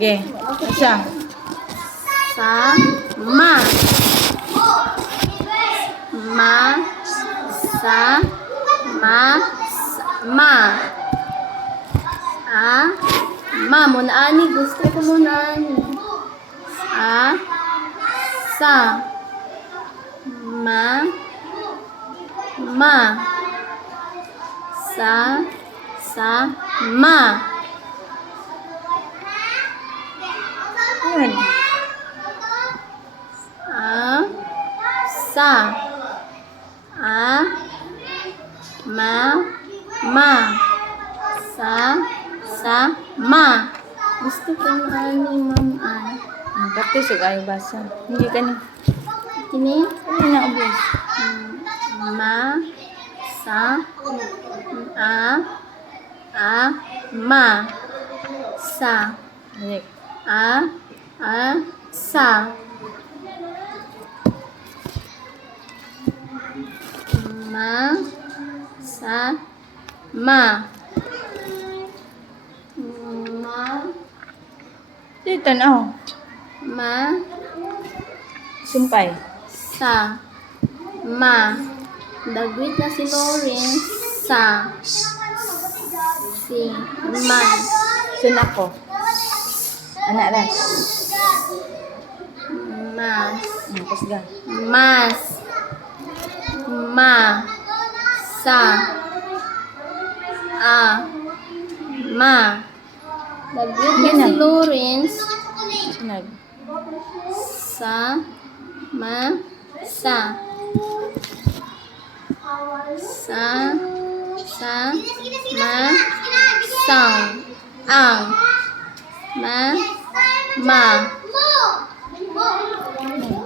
Sige. Isa. Sa. Ma. Ma. Sa. Ma. Sa. Ma. Ma. Muna ani. Gusto ko muna ani. Sa. Ma. Ma. Sa. Ma. Yan. Sa. Ma. Sa. Ma. Gusto ko na ani, ma'am. Tapi ayaw basa. Hindi ka ni. Kini? Ano na obvious? Ma. Sa. Ma. Sa. Balik. Sa. Ma. Sa. Ma. Ma. Dito tanaw. Ma. Sumpay. Sa. Ma. Dagwit na si Lawrence. Sa. Si. Ma. Sun ako. Anak ra. Mas. Pasga. Mas. Ma. Sa. Ma. Dagwit na si Lawrence. Sunod. Sa. Ma. Sa. Sa. Ma. Sang. Ang. Ma.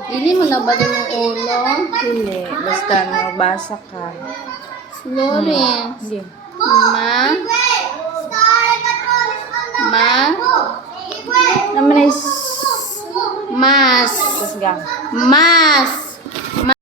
Dili mo na ba din yung ulo? Dili. Basta magbasa ka. Si Lawrence. Hindi. Ma. Naman ay Mas. pasga. Mas.